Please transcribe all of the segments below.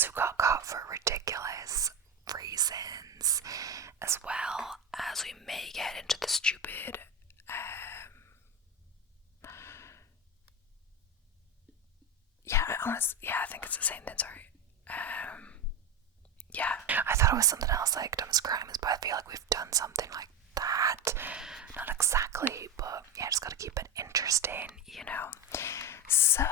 criminals who got caught for ridiculous reasons, as well as we may get into the stupid I think it's the same thing, sorry. I thought it was something else like dumbest crimes, but I feel like we've done something like that. Not exactly, but yeah, just gotta keep it interesting, you know. So,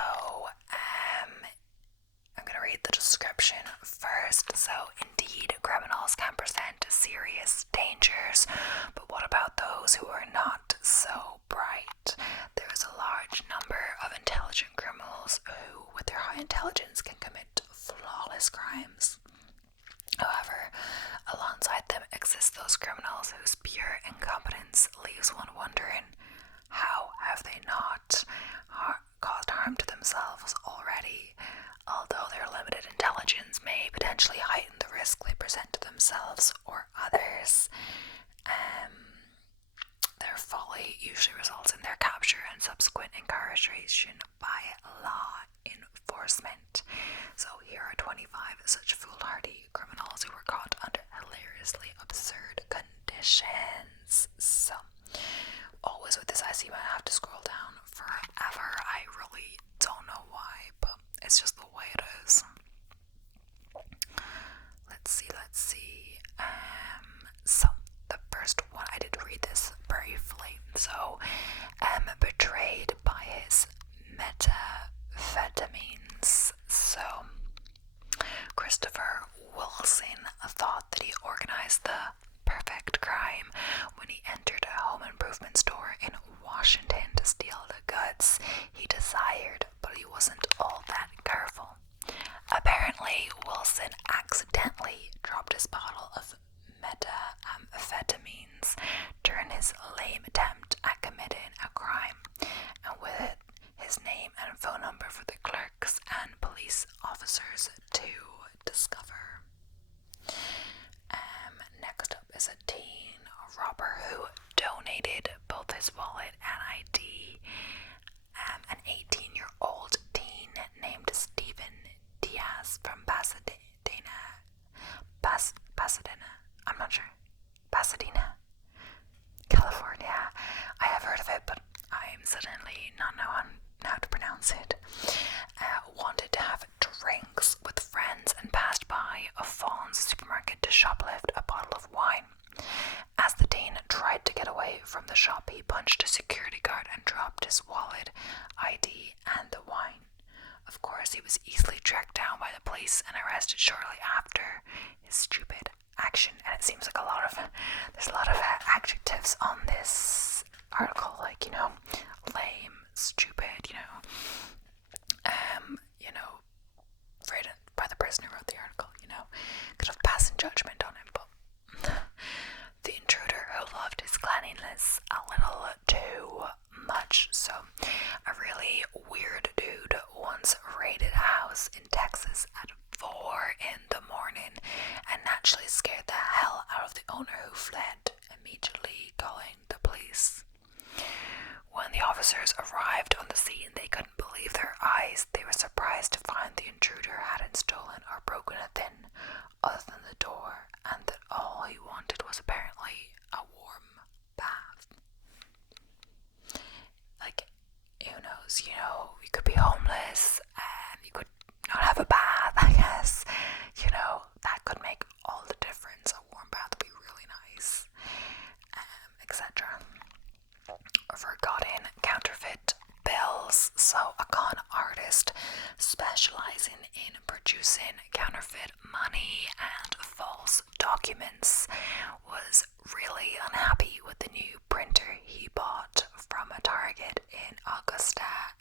I'm gonna read the description first. So, indeed, criminals can present serious dangers, but what about those who are not so bright? There is a large number of intelligent criminals who, with their high intelligence, can commit flawless crimes. However, alongside them exist those criminals whose pure incompetence leaves one wondering, how have they not caused harm to themselves already? Although their limited intelligence may potentially heighten the risk they present to themselves or others, their folly usually results in their capture and subsequent incarceration by law enforcement. So here are 25 such foolhardy criminals who were caught under hilariously absurd conditions. So, always with this I see I have to scroll down forever. I really don't know why, but it's just the way it is. Let's see. So the first one, I did read this briefly. So, betrayed by his methamphetamines. So, Christopher Wilson thought that he organized the perfect crime when he entered a home improvement store in Washington to steal the goods he desired, but he wasn't all that careful. Apparently, Wilson accidentally dropped his bottle of methamphetamines during his lame attempt at committing a crime, and with it, his name and phone number for the clerks and police officers to discover. Next up is a teen robber who donated both his wallet and ID. An 18-year-old teen named Stephen Diaz from Pasadena. I'm not sure. Pasadena, California. I have heard of it, but I'm suddenly not knowing how to pronounce it. Wanted to have drinks with friends and passed by a Vaughn's supermarket to shoplift a bottle of wine. As the teen tried to get away from the shop, he punched a security guard and dropped his wallet, ID, and the wine. Of course, he was easily tracked down by the police and arrested shortly after his stupid action. And it seems like there's a lot of adjectives on this article, like, you know, lame, stupid, right by the person who wrote the article, could have passing judgment on him, but the intruder who loved his cleanliness a little too much. So, a really weird dude once raided a house in Texas at 4 a.m. and naturally scared the hell out of the owner, who fled, immediately calling the police. When the officers arrived on the scene, they couldn't believe their eyes. They were surprised to find the intruder hadn't stolen or broken a thing other than the door, and that all he wanted was apparently a warm bath. Like, who knows, you could be homeless and you could not have a bath, I guess. That could make all the difference. A warm bath would be really nice, etc. Forgotten counterfeit bills. So, a con artist specializing in producing counterfeit money and false documents was really unhappy with the new printer he bought from a Target in Augusta,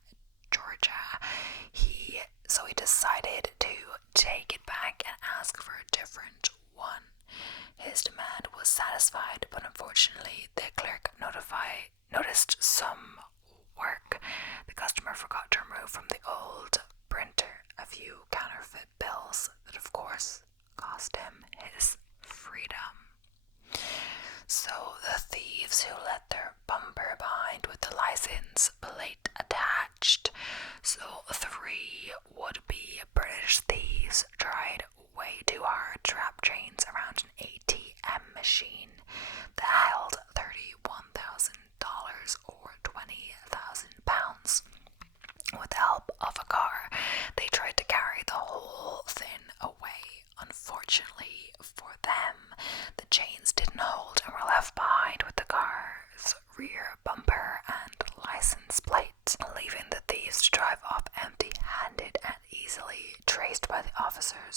Georgia. So he decided to take it back and ask for a different one. His demand was satisfied, but unfortunately the clerk noticed some work. The customer forgot to remove from the old printer a few counterfeit bills that of course cost him his freedom. So the thieves, who left their bumper behind with the license plate attached, so 3 would-be British thieves tried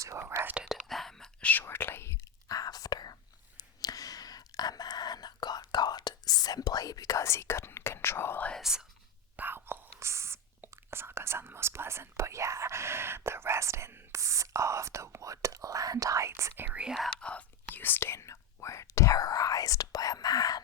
officers who arrested them shortly after. A man got caught simply because he couldn't control his bowels. It's not going to sound the most pleasant, but yeah, the residents of the Woodland Heights area of Houston were terrorized by a man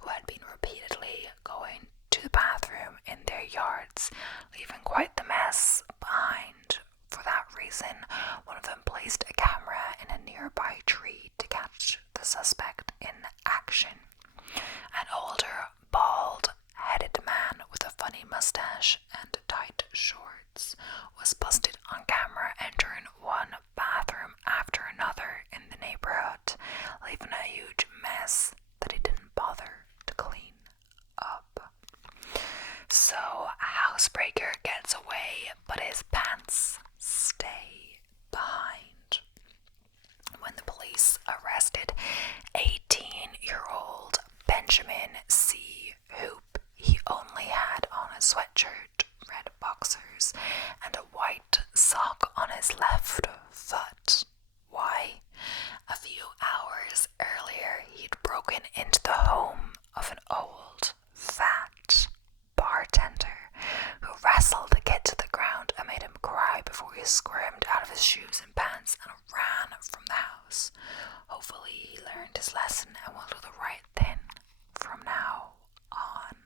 who had been repeatedly going to the bathroom in their yards, leaving quite the mess behind. For that reason, one of them placed a camera in a nearby tree to catch the suspect in action. An older, bald-headed man with a funny mustache and tight shorts was busted on camera entering one bathroom after another in the neighborhood, leaving a huge mess that he didn't bother to clean up. So a housebreaker gets away, but his pants stay behind. When the police arrested 18-year-old Benjamin C. Hoop, he only had on a sweatshirt, red boxers, and a white sock on his left foot. Why? A few hours earlier, he'd broken into the home of an old, fat bartender who wrestled the kid to the ground and made him cry before he squirmed out of his shoes and pants and ran from the house. Hopefully he learned his lesson and will do the right thing from now on.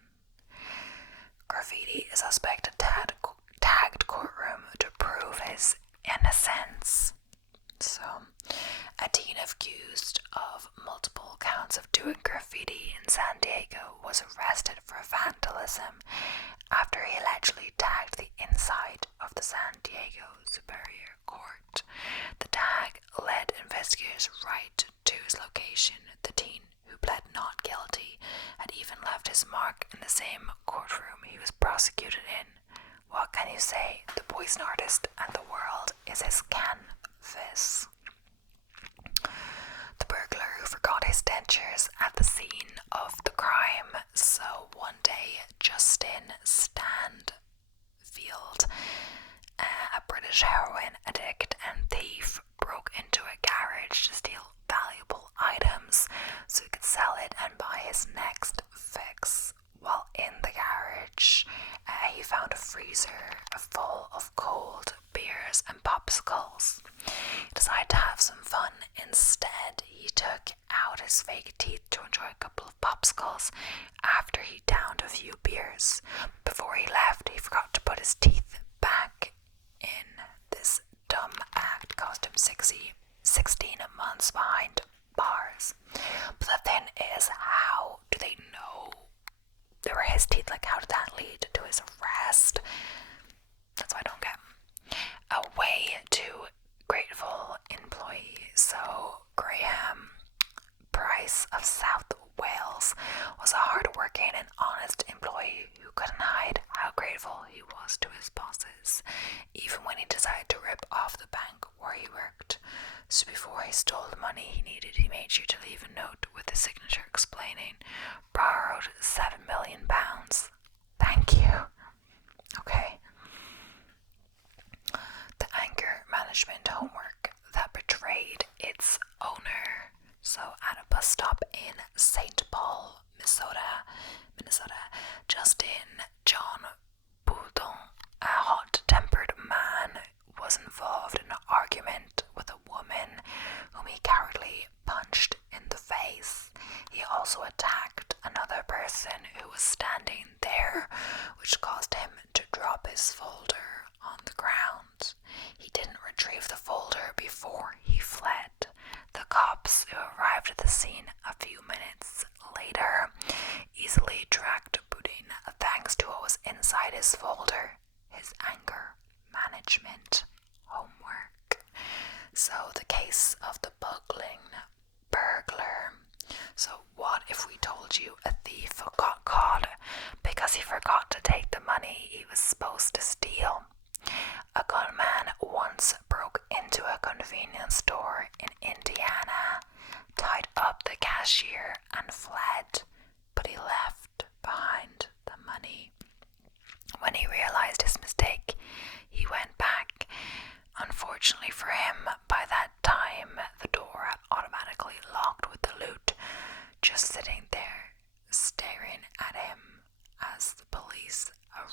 Graffiti is suspected tagged courtroom to prove his innocence. So, a teen accused of multiple counts of doing graffiti in San Diego was arrested for vandalism after he allegedly tagged the inside of the San Diego Superior Court. The tag led investigators right to his location. The teen, who pled not guilty, had even left his mark in the same courtroom he was prosecuted in. What can you say? The boy's an artist and the world is his canvas. The burglar who forgot his dentures at the scene of the crime. So one day, Justin Stanfield, a British heroin addict and thief, broke into a garage to steal valuable items so he could sell it and buy his next fix. While in the garage, he found a freezer full of cold beers and popsicles. He decided to have some fun. Instead, he took out his fake teeth to enjoy a couple of popsicles after he downed a few beers. Before he left, he forgot to put his teeth back in. This dumb act cost him 16 months behind bars. But the thing is, how do they know they were his teeth? Like, how did that lead to his arrest? That's what I don't get. A way to grateful employee. So Graham Price of South Wales was a hard-working and honest employee who couldn't hide how grateful he was to his bosses, even when he decided to rip off the bank where he worked. So before he stole the money he needed, he made sure to leave a note with his signature explaining, "Borrowed £7 million. Thank you." Okay. The anger management homework that betrayed its owner. So at a bus stop in St. Paul, Minnesota, Justin John Boudon, a hot-tempered man, was involved in an argument with a woman whom he cowardly punched in the face. He also attacked another person who was standing there, which caused him to drop his folder on the ground. He didn't retrieve the folder before he fled. The cops who arrived at the scene a few minutes later easily tracked Boudin thanks to what was inside his folder, his anger management homework. So the case of the burglar. So what if we told you a thief got caught because he forgot to take the money he was supposed to steal? A gunman once broke into a convenience store in Indiana, tied up the cashier and fled, but he left behind the money. When he realized his mistake, he went back. Unfortunately for him, by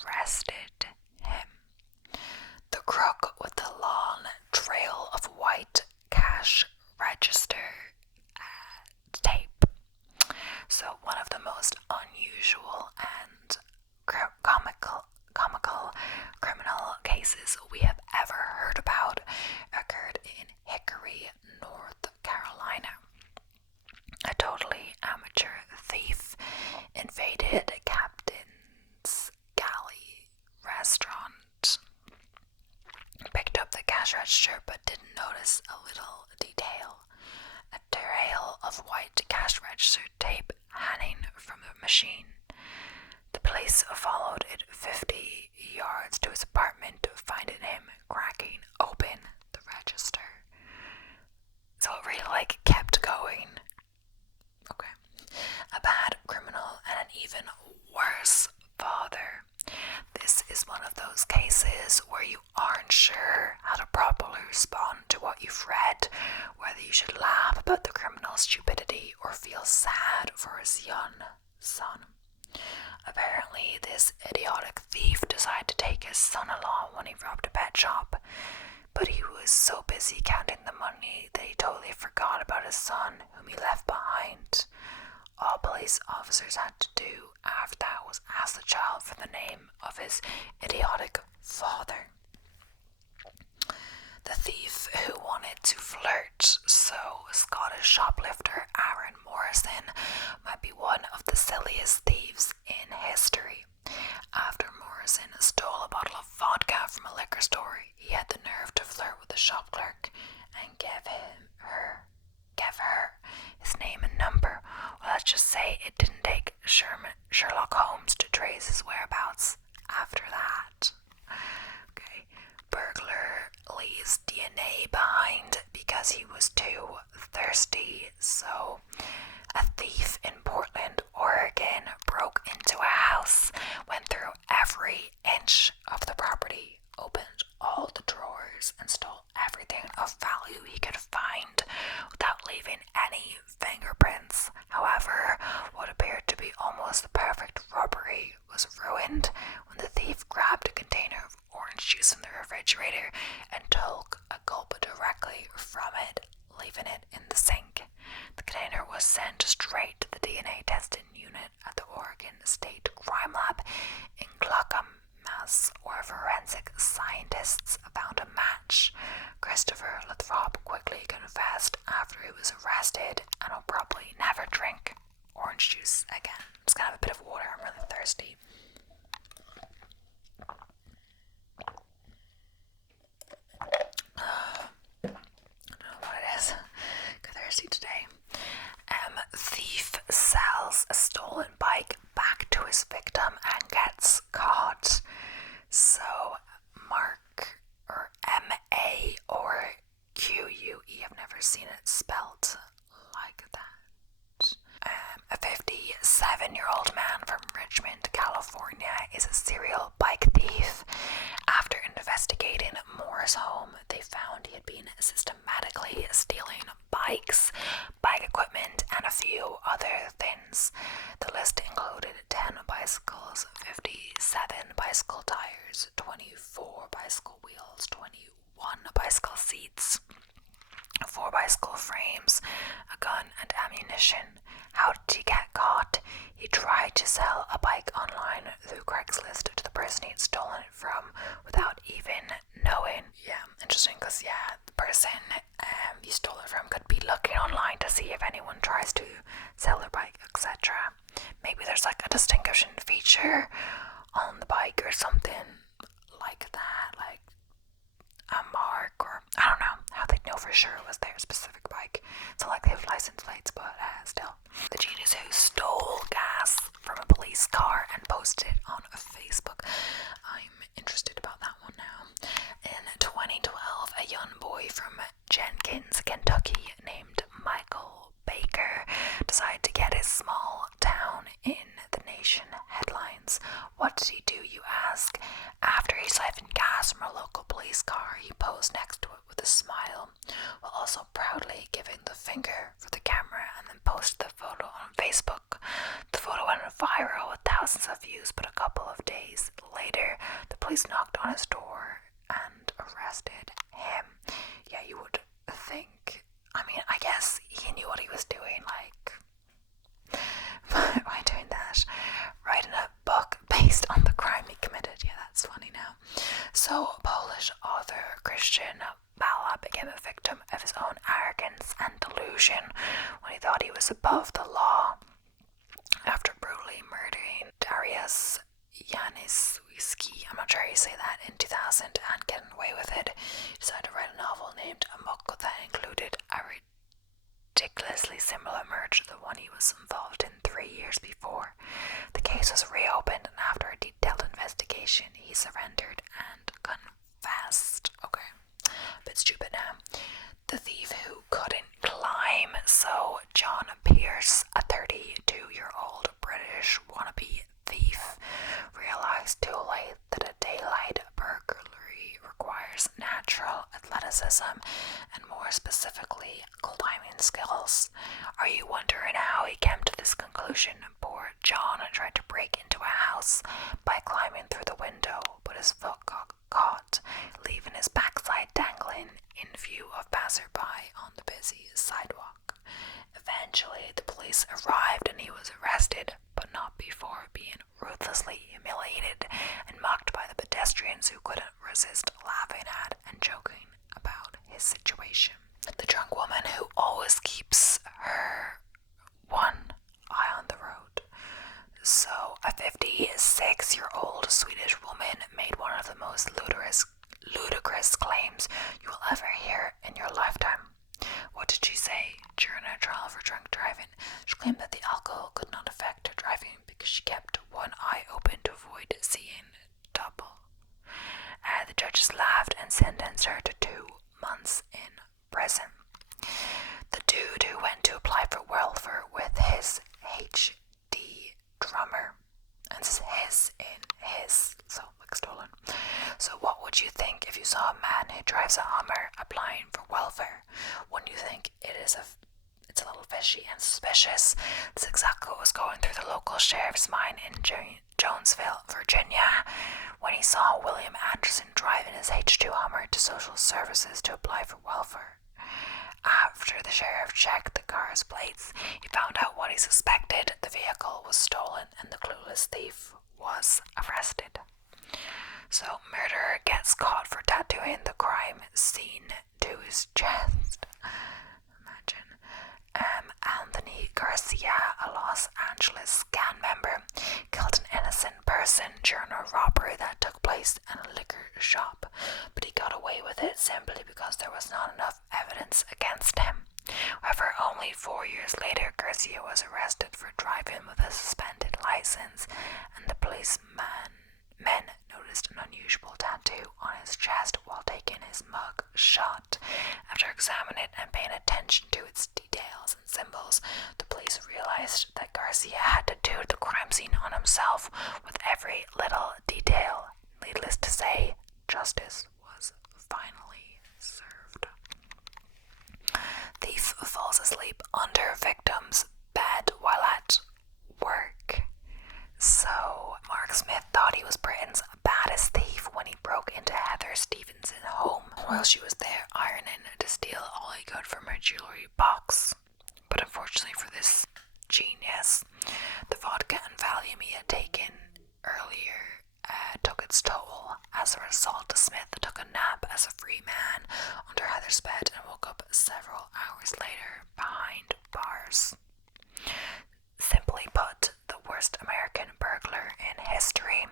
arrested him. The crook with the long trail of white cash register tape. So one of the most unusual and comical criminal cases we have ever heard about occurred in Hickory, North Carolina. A totally amateur thief invaded Captain's Galley restaurant, picked up the cash register but didn't notice a little detail. A trail of white cash register tape hanging from the machine. The police followed it 50 yards to his apartment, finding him cracking open the register. So it really kept going. Okay. A bad criminal and an even worse father. This is one of those cases where you aren't sure how to properly respond to what you've read, whether you should laugh about the criminal's stupidity or feel sad for his young son. Apparently, this idiotic thief decided to take his son along when he robbed a pet shop, but he was so busy counting the money that he totally forgot about his son, whom he left behind. All police officers had to do after that was ask the child for the name of his idiotic father. The thief who wanted to flirt, so Scottish shoplifter Aaron Morrison might be one of the silliest thieves in history. After Morrison stole a bottle of vodka from a liquor store, he had the nerve to flirt with the shop clerk and give her his name and number. Well, let's just say it didn't take Sherlock Holmes to trace his whereabouts after that. Okay. Burglar leaves DNA behind because he was too thirsty. So, a thief in Portland, Oregon broke into a house, went through every inch of the property, opened all the drawers, and stole everything of value he could find without leaving any fingerprints. However, what appeared to be almost the perfect robbery was ruined when the thief grabbed a container of orange juice from the refrigerator and took a gulp directly from it, leaving it in the sink. The container was sent straight to the DNA testing unit at the Oregon State Crime Lab in Clackamas, where forensic scientists found a match. Christopher Lathrop quickly confessed after he was arrested and will probably never drink orange juice again. I'm just gonna have a bit of water, I'm really thirsty. I don't know what it is. Got thirsty today. Thief sells a stolen bike back to his victim and gets caught. So Mark, or M-A or Q-U-E, I've never seen it spelled like that. A 57-year-old man from Richmond, California is a serial bike thief. After investigating Moore's home, they found he had been systematically stealing bikes, bike equipment, and a few other things. The list included 10 bicycles, 57 bicycle tires, 24 bicycle wheels, 21 bicycle seats, 4 bicycle frames, a gun, and ammunition. How did he get caught? He tried to sell a bike online through Craigslist to the person he'd stolen it from without even knowing. Yeah, interesting, because the person you stole it from could be looking online to see if anyone tries to sell their bike, etc. Maybe there's a distinguishing feature on the bike or something like that, like a mark, or I don't know how they'd know for sure it was their specific bike. So they have license plates, but still. The genius who stole gas from a police car and posted it on Facebook. I'm interested about that one now. In 2012, a young boy from Jenkins, Kentucky, named Michael Baker decided to get his small town in the Nation headlines. What did he do, you ask? After he siphoned gas from a local police car, he posed next to it with a smile, while also proudly giving the finger for the camera, and then posted the photo on Facebook. The photo went viral with thousands of views, but a couple of days later, police knocked on his door and arrested him. Yeah, you would think. I mean, I guess he knew what he was doing, like, why doing that? Writing a book based on the crime he committed. Yeah, that's funny now. So, Polish author Christian Bala became a victim of his own arrogance and delusion when he thought he was above the law. After brutally murdering Dariusz Janiswiecki, I'm not sure how you say that, in 2000 and getting away with it, he decided to write a novel named Amok that included a ridiculously similar murder to the one he was involved in 3 years before. The case was reopened, and after a detailed investigation, he surrendered and confessed. Okay, a bit stupid now. The thief who couldn't climb. So John Pierce, a 32-year-old British wannabe thief, realized too late that a daylight burglary requires natural athleticism and more specifically climbing skills. Are you wondering how he came to this conclusion? Poor John tried to break into a house by climbing through the window, but his foot got caught, leaving his backside dangling in view of passerby on the busy sidewalk. Eventually, the police arrived and he was arrested, but not before being ruthlessly humiliated and mocked by the pedestrians who couldn't resist laughing at and joking about his situation. The drunk woman who always keeps her one eye on the road. So, a 56-year-old Swedish woman made one of the most ludicrous claims you will ever hear in your lifetime. What did she say during her trial for drunk driving? She claimed that the alcohol could not affect her driving because she kept one eye open to avoid seeing double. The judges laughed and sentenced her to 2 months in prison. The dude who went to apply for welfare with his HD drummer, and it's his in his, so like stolen. So what would you think if you saw a man who drives a Hummer applying for welfare? Wouldn't you think it's a little fishy and suspicious? That's exactly what was going through the local sheriff's mind in Jonesville, Virginia, when he saw William Anderson driving his H2 Hummer to social services to apply for welfare. After the sheriff checked the car's plates, he found out what he suspected. The vehicle was stolen and the clueless thief was arrested. So, murderer gets caught for tattooing the crime scene to his chest. Imagine. Anthony Garcia, a Los Angeles gang member, killed an innocent person during a robbery that took place in a liquor shop, but he got away with it simply because there was not enough evidence against him. However, only 4 years later, Garcia was arrested for driving with a suspended license, and the policemen noticed an unusual tattoo on his chest while taking his mug shot. After examining it and paying attention to its details and symbols, the police realized that Garcia had tattooed the crime scene on himself with every little detail. Needless to say, justice was finally served. Thief falls asleep under victim's bed while at work. So, Mark Smith thought he was Britain's baddest thief when he broke into Heather Stevenson's home while she was there ironing to steal all he could from her jewelry box. But unfortunately for this genius, the vodka and Valium he had taken earlier took its toll. As a result, Smith took a nap as a free man under Heather's bed and woke up several hours later behind bars. Simply put, the worst American burglar in history.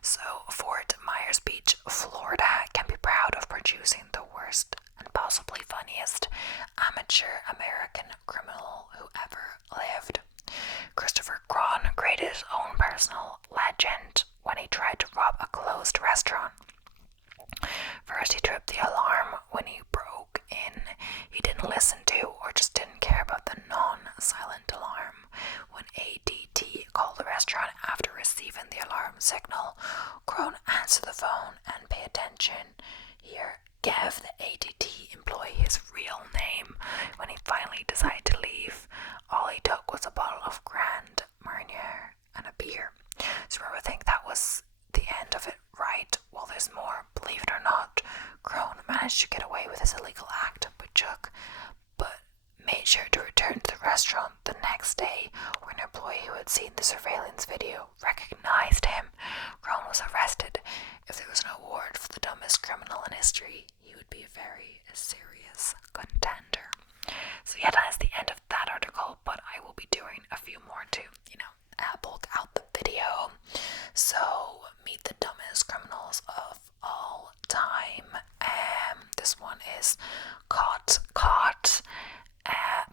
So, Fort Myers Beach, Florida can be proud of producing the worst and possibly funniest amateur American criminal who ever lived. Christopher Cron created his own personal legend when he tried to rob a closed restaurant. First, he tripped the alarm when he broke in. He didn't listen to or just didn't care about the non-silent alarm. When ADT called the restaurant after receiving the alarm signal, Crone answered the phone and pay attention. Here, gave the ADT employee his real name. When he finally decided to leave, all he took was a bottle of Grand Marnier and a beer. So remember, think that was the end of it, right? history, he would be a very serious contender. So yeah, that is the end of that article, but I will be doing a few more to, bulk out the video. So, meet the dumbest criminals of all time. This one is Caught.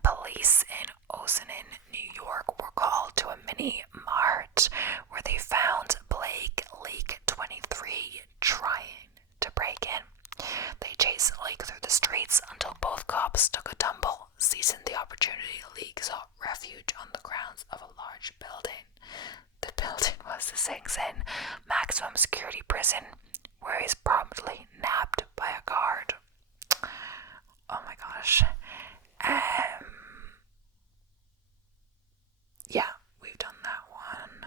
Police in Ossining, New York were called to a mini mart where they found Blake Leake, 23, trying to break in. They chased Leake through the streets until both cops took a tumble. Seizing the opportunity, Leake sought refuge on the grounds of a large building. The building was the Sing Sing maximum security prison, where he's promptly nabbed by a guard. Oh my gosh. Yeah, we've done that one.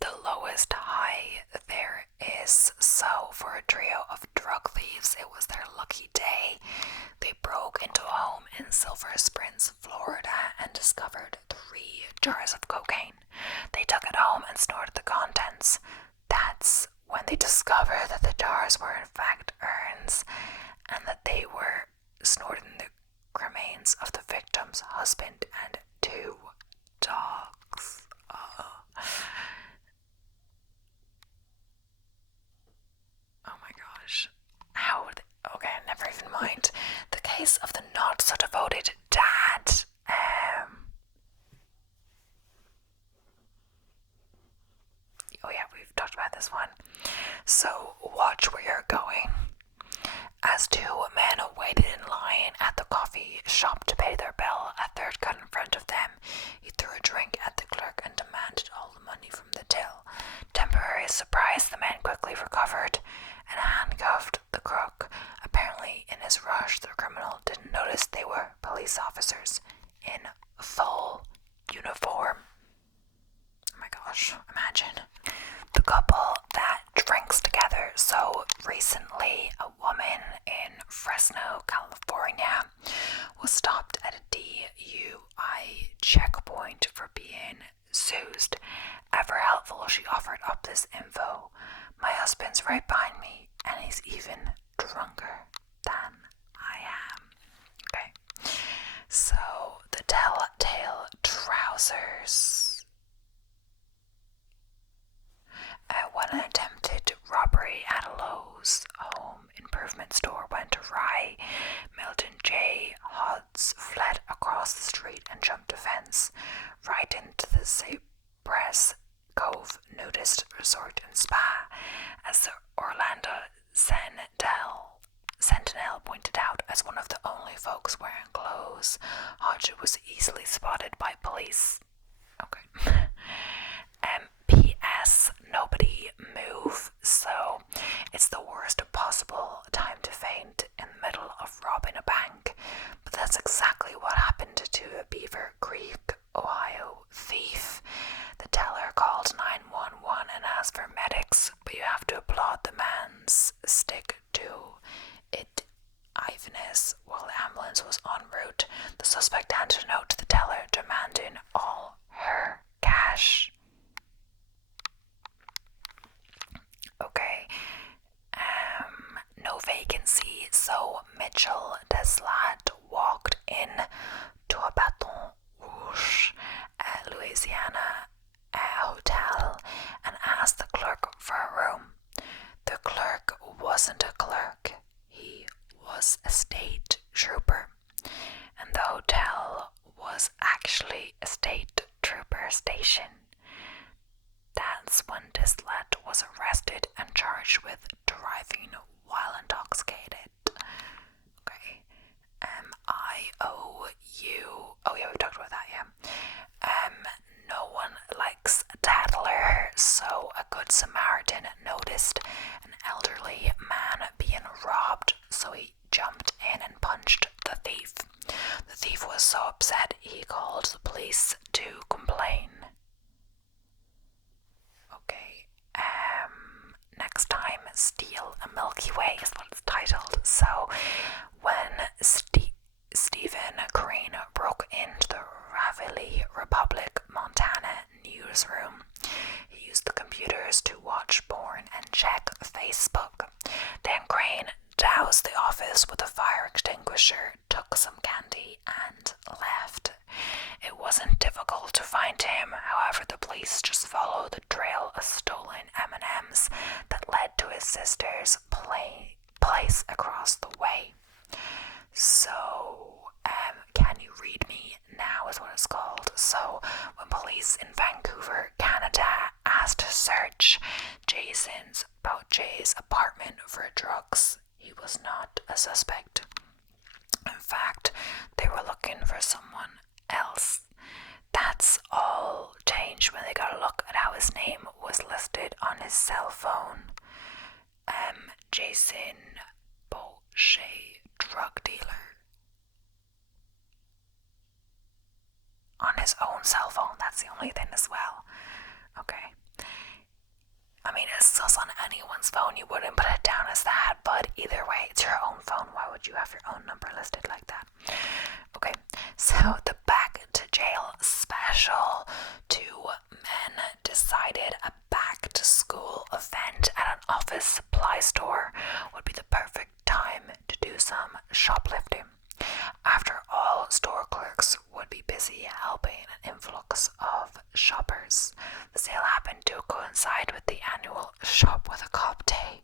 The lowest high there is. So for a trio of drug thieves, it was their lucky day. They broke into a home in Silver Springs, Florida, and discovered 3 jars of cocaine. They took it home and snorted the contents. That's when they discovered that the jars were in fact urns, and that they were snorting the remains of the victim's husband and 2 dogs. Oh my gosh. How would they, okay, never even mind. The case of the not so devoted dad. Oh yeah, we've talked about this one. So watch where you're going. As 2 men waited in line at the coffee shop to pay their bill, a third got in front of them. He threw a drink at the clerk and demanded all the money from the till. Temporary surprise, the man quickly recovered and handcuffed the crook. Apparently, in his rush, the criminal didn't notice they were police officers in full uniform. Oh my gosh, imagine. The couple that drinks together. So recently, a woman in Fresno, California, was stopped at a DUI checkpoint for being soused. Ever helpful, she offered up this info. My husband's right behind me, and he's even drunker than I am. Okay. So, the telltale trousers. When an attempted robbery at a Lowe's home improvement store went awry, Milton J. Hodds fled across the street and jumped a fence right into the Cypress Cove nudist resort and spa. As the Orlando Sentinel pointed out, as one of the only folks wearing clothes, Hodge was easily spotted by police. Okay. P.S. Nobody move. So, it's the worst possible time to faint in the middle of robbing a bank. But that's exactly what happened to a Beaver Creek, Ohio thief. The teller called 911 and asked for medics, but you have to applaud the man's stick to itiveness. While the ambulance was en route, the suspect handed a note to the teller demanding all her cash. Okay, no vacancy, so Mitchell Deslat walked in to a Baton Rouge, Louisiana hotel and asked the clerk for a room. The clerk wasn't a clerk, he was a state trooper, and the hotel was actually a state trooper station. That's when Deslat was arrested and charged with driving while intoxicated. Okay. IOU. Oh yeah, we've talked about that, yeah. No one likes a tattler, so a good Samaritan noticed an elderly man being robbed, so he jumped in and punched the thief. The thief was so upset he called the police to complain. Okay, next time, Steal a Milky Way is what it's titled. So, when Stephen Green broke into the Ravelli Republic, Montana newsroom, he used the computers to watch porn and search Jay's apartment for drugs. He was not a suspect. In fact, they were looking for someone else. That's all changed when they got a look at how his name was listed on his cell phone. Jason Boucher, drug dealer. On his own cell phone, that's the only thing as well. Okay. I mean, it's just on anyone's phone, you wouldn't put it down as that, but either way, it's your own phone. Why would you have your own number listed like that? Okay, so the back to jail special. 2 men decided a back to school event at an office supply store would be the perfect time to do some shoplifting. After all, store clerks would be busy helping an influx of shoppers. The sale happened to coincide with the annual Shop with a Cop Day,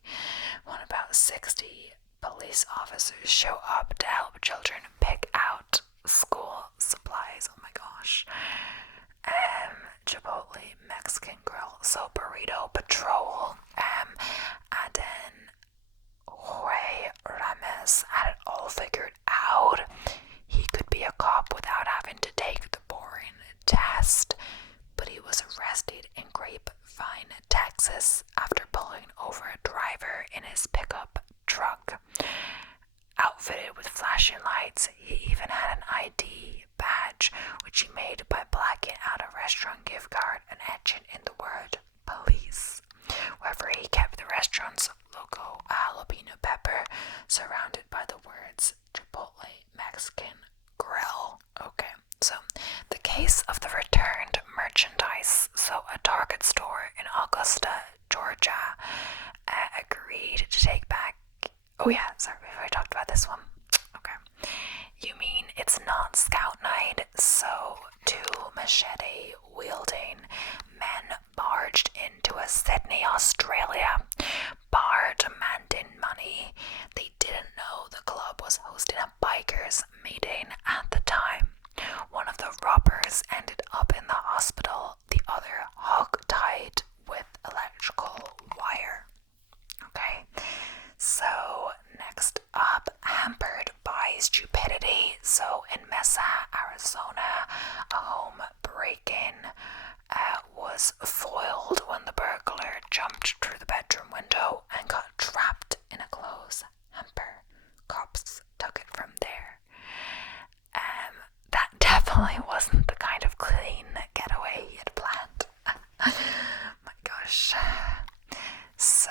when about 60 police officers show up to help children pick out school supplies. Oh my gosh. Chipotle Mexican Grill, so Burrito Patrol, and then Jorge Ramirez had it all figured out. He could be a cop without having to take the boring test, but he was arrested in Grapevine, Texas, after pulling over a driver in his pickup truck. Outfitted with flashing lights, he even had an ID badge, which he made by blacking out a restaurant gift card and etching in the word police. Wherever he kept the restaurant's logo, a jalapeno pepper, surrounded by the words Chipotle Mexican Grill. Okay, so the case of the returned merchandise. So a Target store in Augusta, Georgia, agreed to take back. Oh yeah, sorry, we already talked about this one. Okay. You mean it's not Scout Night? So 2 machete-wielding men barged into a Sydney, Australia bar demanding money. They didn't know the club was hosting a bikers meeting at the time. One of the robbers ended up in the hospital, the other hog-tied with electrical wire. Okay, so next up, hampered by stupidity. So in Mesa, Arizona, a home break-in was foiled when the burglar jumped through the bedroom window and got trapped in a clothes hamper. Cops took it from there. That definitely wasn't the kind of clean getaway he had planned. My gosh. So,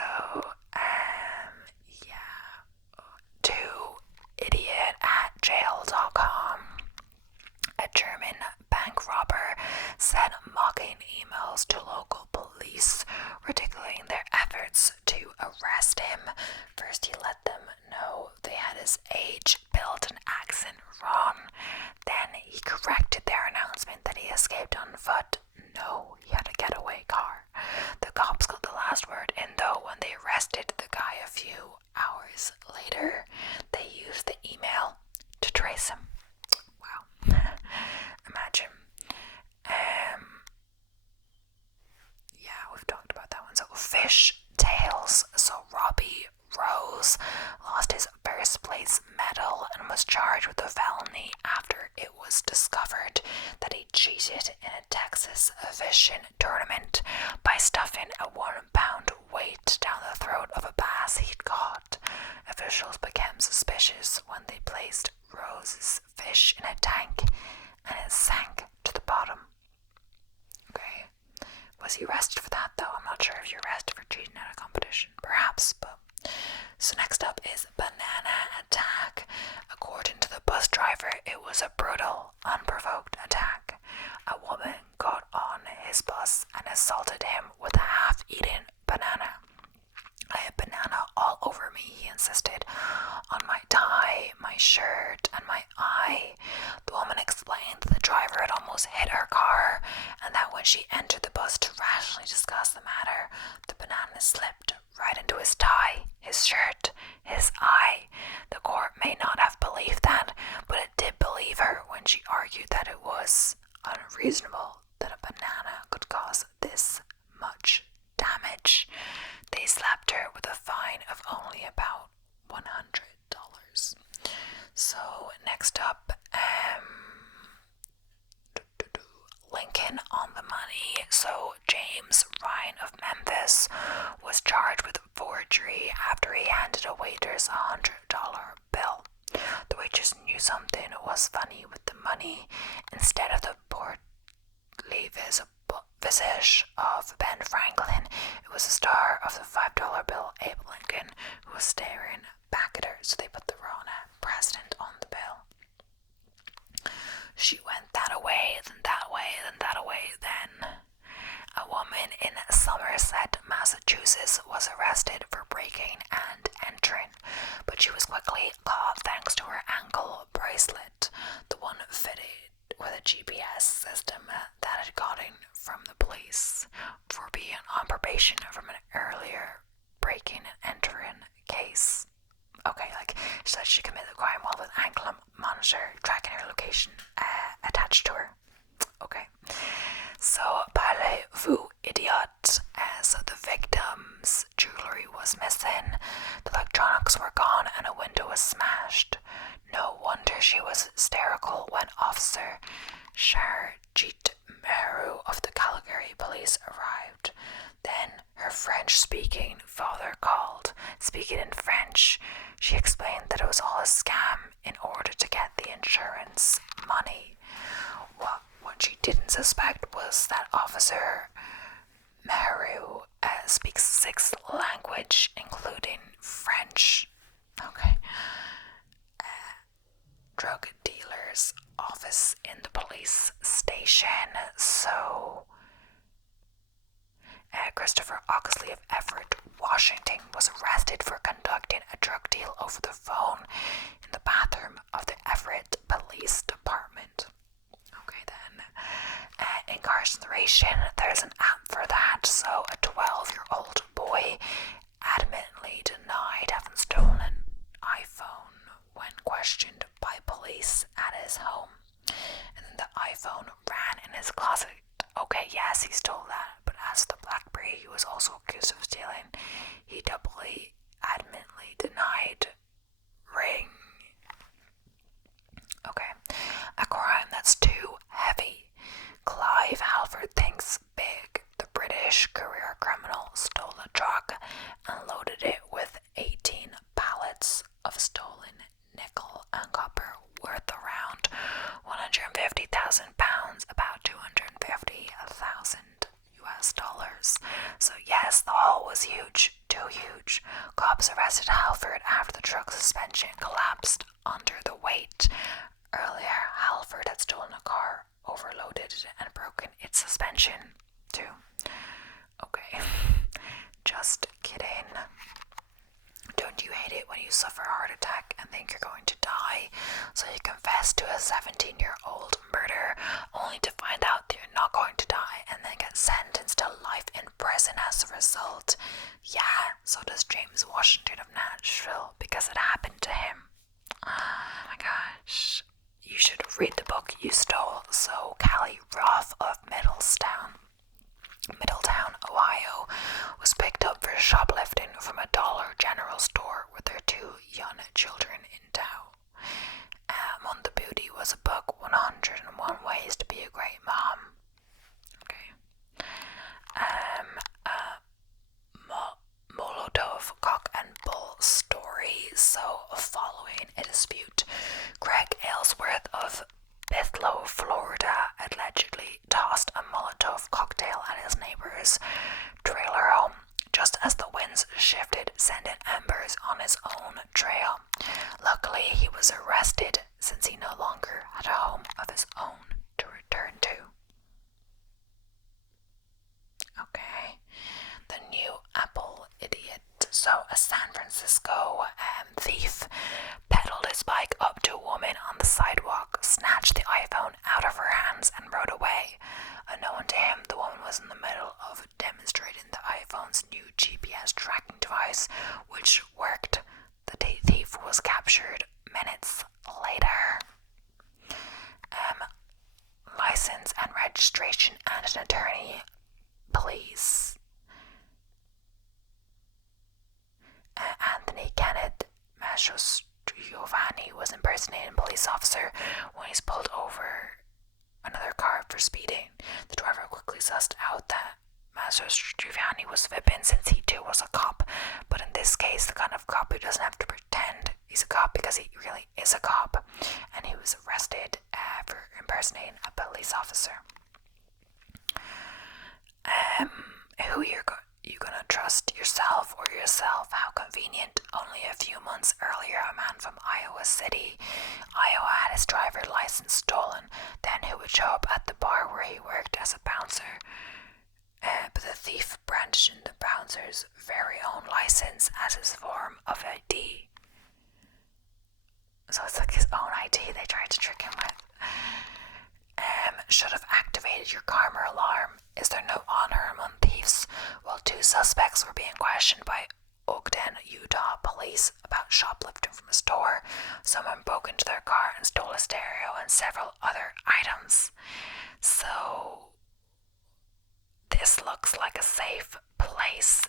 yeah. To idiot@jail.com. A German bank robber sent mocking emails to local police, ridiculing their efforts to arrest him. First, he let them know they had his age, build, and accent wrong. Then he corrected their announcement that he escaped on foot. No, he had a getaway car. The cops got the last word in, though, when they arrested the guy a few hours later. They used the email to trace him. Wow. Imagine. Yeah, we've talked about that one. So, fish tails. So, Robbie Rose lost his first place medal and was charged with a felony after it was discovered that he cheated in a Texas fishing tournament by stuffing a 1-pound weight down the throat of a bass he'd caught. Officials became suspicious when they placed Rose's fish in a tank and it sank to the bottom. Okay. Was he arrested for that, though? I'm not sure if you're arrested for cheating at a competition. Perhaps, but... So next up is banana attack. According to the bus driver, it was a brutal, unprovoked attack. A woman got on his bus and assaulted him with a half-eaten banana. I had banana all over me, he insisted, on my tie, my shirt, and my eye. The woman explained that the driver had almost hit her car, and that when she entered the bus to rationally discuss the matter, the banana slipped right into his tie, his shirt, his eye. The court may not have believed that, but it did believe her when she argued that it was unreasonable that a banana could cause this much damage. So next up, Lincoln on the money. So James Ryan of Memphis was charged with forgery after he handed a waitress $100 bill. The waitress knew something was funny with the money. Instead of the portly visage of Ben Franklin, it was the star of the $5 bill, Abe Lincoln, who was staring back at her. So they put the wrong president on the bill. She went that away, then that way, then that away, then. A woman in Somerset, Massachusetts was arrested for breaking and entering, but she was quickly caught thanks to her ankle bracelet, the one fitted with a GPS system that had gotten from the police for being on probation from an earlier breaking and entering case. Okay, like, she said she committed the crime while with ankle monitor tracking her location attached to her. Okay. So, parlez-vous, idiot, as the victim's jewelry was missing, the electronics were gone, and a window was smashed. No wonder she was hysterical when Officer Sharjit Meru of the Calgary police arrived. Then her French-speaking father called. Speaking in French, she explained that it was all a scam in order to get the insurance money. What she didn't suspect was that Officer Meru speaks 6 languages, including French. Okay. Drug dealer's office in the police station. So, Christopher Oxley of Everett, Washington, was arrested for conducting a drug deal over the phone in the bathroom of the Everett Police Department. Okay, then. Incarceration, there's an app for that. So, a 12-year-old boy adamantly denied having stolen an iPhone when questioned by police at his home. And then the iPhone ran in his closet. Okay, yes, he stole that, but as the BlackBerry he was also accused of stealing, he doubly adamantly denied ring. Okay, a crime that's too heavy. Clive Halford thinks big. The British career criminal stole a truck and loaded it with 18 pallets of stolen nickel and copper worth around £150,000, about 250,000 US dollars. So yes, the haul was huge, too huge. Cops arrested Halford after the truck's suspension collapsed under the weight. Earlier, Halford had stolen a car, overloaded and broken its suspension too. Okay, just kidding. Don't you hate it when you suffer a heart attack and think you're going to die? So you confess to a 17-year-old murder only to find out that you're not going to die and then get sentenced to life in prison as a result. Yeah, so does James Washington of Nashville, because it happened to him. Oh my gosh. You should read the book you stole. So Callie Roth of Middletown, Ohio, was picked up for shoplifting from a Dollar General store with their 2 young children in tow. On the booty was a book, 101 Ways to Be a Great Mom. Okay. Molotov cock and bull story. So, following a dispute, Greg Aylesworth of Bithlow, Florida, allegedly tossed a Molotov cocktail at his neighbor's trailer home, just as the winds shifted, sending embers on his own trail. Luckily, he was arrested since he no longer had a home of his own to return to. Okay, the new Apple idiot. So, a San Francisco thief pedaled his bike up to a woman on the sidewalk, snatched the iPhone out of her hands, and rode away. Unknown to him, the woman was in the middle of demonstrating the iPhone's new GPS tracking device, which worked. The thief was captured minutes later. License and registration and an attorney, please. Anthony Kenneth Mastrogiovanni was in prison impersonating a police officer when he's pulled over another car for speeding. The driver quickly sussed out that Master Giuliani was fibbing since he too was a cop, but in this case the kind of cop who doesn't have to pretend he's a cop because he really is a cop, and he was arrested for impersonating a police officer. Who you gonna trust, yourself or yourself? How convenient. Only a few months earlier, a man from Iowa City, Iowa, had his driver license stolen. Then who would show up at the bar where he worked as a bouncer? But the thief brandished the bouncer's very own license as his form of ID. So it's like his own ID they tried to trick him with. Should have activated your karma alarm. Is there no honor among thieves? Well, 2 suspects were being questioned by Ogden, Utah police about shoplifting from a store. Someone broke into their car and stole a stereo and several other items. So this looks like a safe place.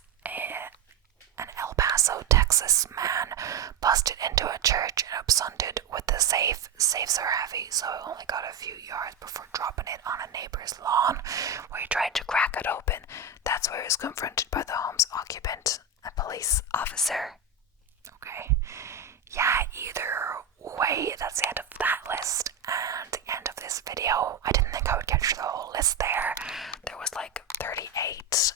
An El Paso, Texas man busted into a church and absconded with the safe. Safes are heavy, so he only got a few yards before dropping it on a neighbor's lawn, where he tried to crack it open. That's where he was confronted by the home's occupant, a police officer. Okay. Yeah, either way, that's the end of that list and the end of this video. I didn't think I would get through the whole list there. There was like 38